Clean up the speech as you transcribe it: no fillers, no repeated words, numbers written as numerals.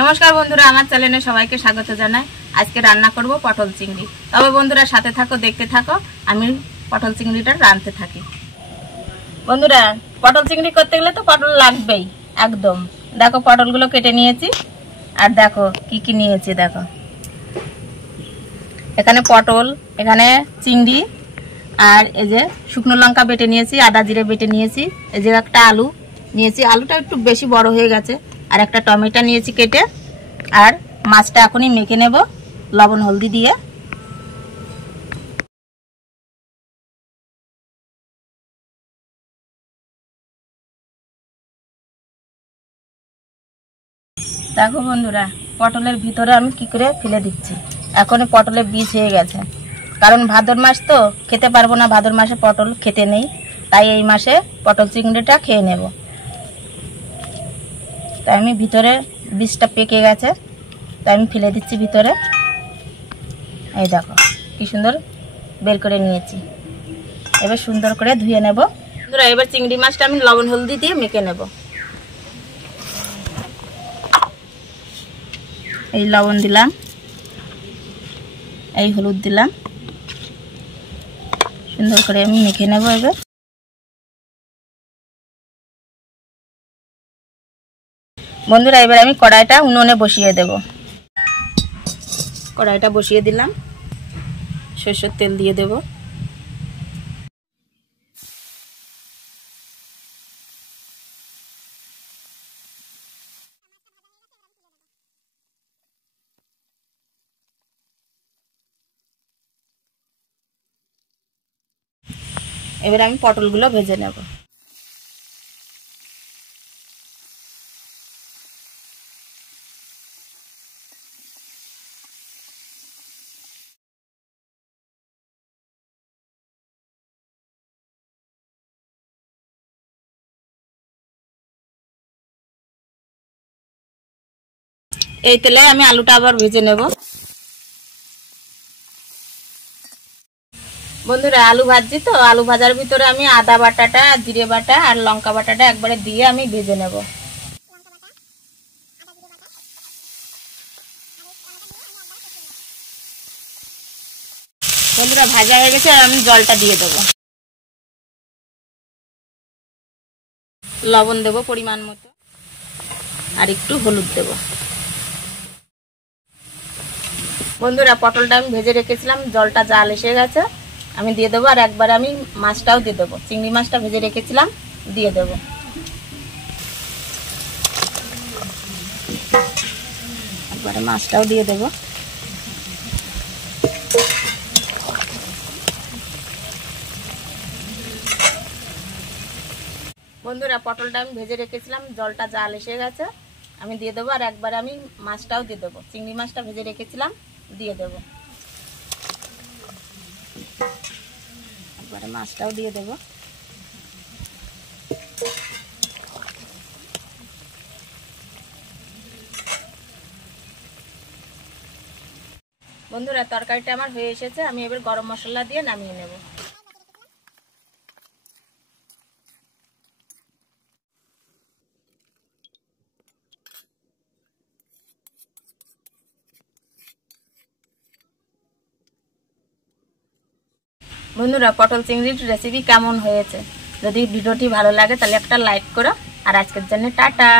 নমস্কার বন্ধুরা, আমার চ্যানেলে সবাইকে স্বাগত জানাই। আজকে রান্না করব পটল চিংড়ি। তবে বন্ধুরা সাথে থাকো, দেখতে থাকো, আমি পটল চিংড়িটা রাঁধতে থাকি। বন্ধুরা, পটল চিংড়ি করতে গেলে তো পটল লাগবেই একদম। দেখো পটলগুলো কেটে নিয়েছি, আর দেখো কি কি নিয়েছি। দেখো এখানে পটল, এখানে চিংড়ি, আর এই যে শুকনো লঙ্কা বেটে নিয়েছি, আদা জিরে বেটে নিয়েছি, এই যে একটা আলু নিয়েছি, আলুটা একটু বেশি বড় হয়ে গেছে, আর একটা টমেটো নিয়েছি কেটে। আর মাছটা এখনই মেখে নেব লবণ হলদি দিয়ে। দেখো বন্ধুরা, পটলের ভিতরে আমি কি করে ফেলে দিচ্ছি। এখন পটলের বীজ হয়ে গেছে, কারণ ভাদ্র মাস তো খেতে পারবো না, ভাদ্র মাসে পটল খেতে নেই, তাই এই মাসে পটল চিংড়িটা খেয়ে নেব। তাই আমি ভিতরে বীজটা পেকে গেছে, তাই আমি ফেলে দিচ্ছি ভিতরে। এই দেখো কি সুন্দর বের করে নিয়েছি। এবার সুন্দর করে ধুয়ে নেব। বন্ধুরা, এবার চিংড়ি মাছটা আমি লবণ হলদি দিয়ে মেখে নেব। এই লবণ দিলাম, এই হলুদ দিলাম, সুন্দর করে আমি মেখে নেব। এবার বন্ধুরা, এবার আমি কড়াইটা উনুনে বসিয়ে দেব। কড়াইটা বসিয়ে দিলাম, সরষের তেল দিয়ে দেব। এবার আমি পটলগুলো ভেজে নেব। এই তেলে আমি আলুটা আবার ভেজে নেব। বন্ধুরা, আলু ভাজছি তো, আলু ভাজার ভিতরে আমি আদা বাটাটা, জিরে বাটা আর লঙ্কা বাটাটা একবারে দিয়ে আমি ভেজে নেব। বন্ধুরা, ভাজা হয়ে গেছে, আর আমি জলটা দিয়ে দেব। লবণ দেব পরিমাণ মতো, আর একটু হলুদ দেব। বন্ধুরা, পটলটা আমি ভেজে রেখেছিলাম, জলটা জাল এসে গেছে, আমি দিয়ে দেবো। আর একবার আমি মাছটাও দিয়ে দেবো, চিংড়ি মাছটা ভেজে রেখেছিলাম, দিয়ে দেবো। একবারে মাছটাও দিয়ে দেবো। বন্ধুরা, পটলটা আমি ভেজে রেখেছিলাম, জলটা জাল এসে গেছে, আমি দিয়ে দেবো। আর একবার আমি মাছটাও দিয়ে দেবো, চিংড়ি মাছটা ভেজে রেখেছিলাম, দিয়ে দেবো। একবারে মাছটাও দিয়ে দেবো। বন্ধুরা, তরকারিটা আমার হয়ে এসেছে, আমি এবার গরম মশলা দিয়ে নামিয়ে নেব। বন্ধুরা, পটল চিংড়ির রেসিপি কেমন হয়েছে? যদি ভিডিওটি ভালো লাগে তাহলে একটা লাইক করো। আর আজকের জন্য টাটা।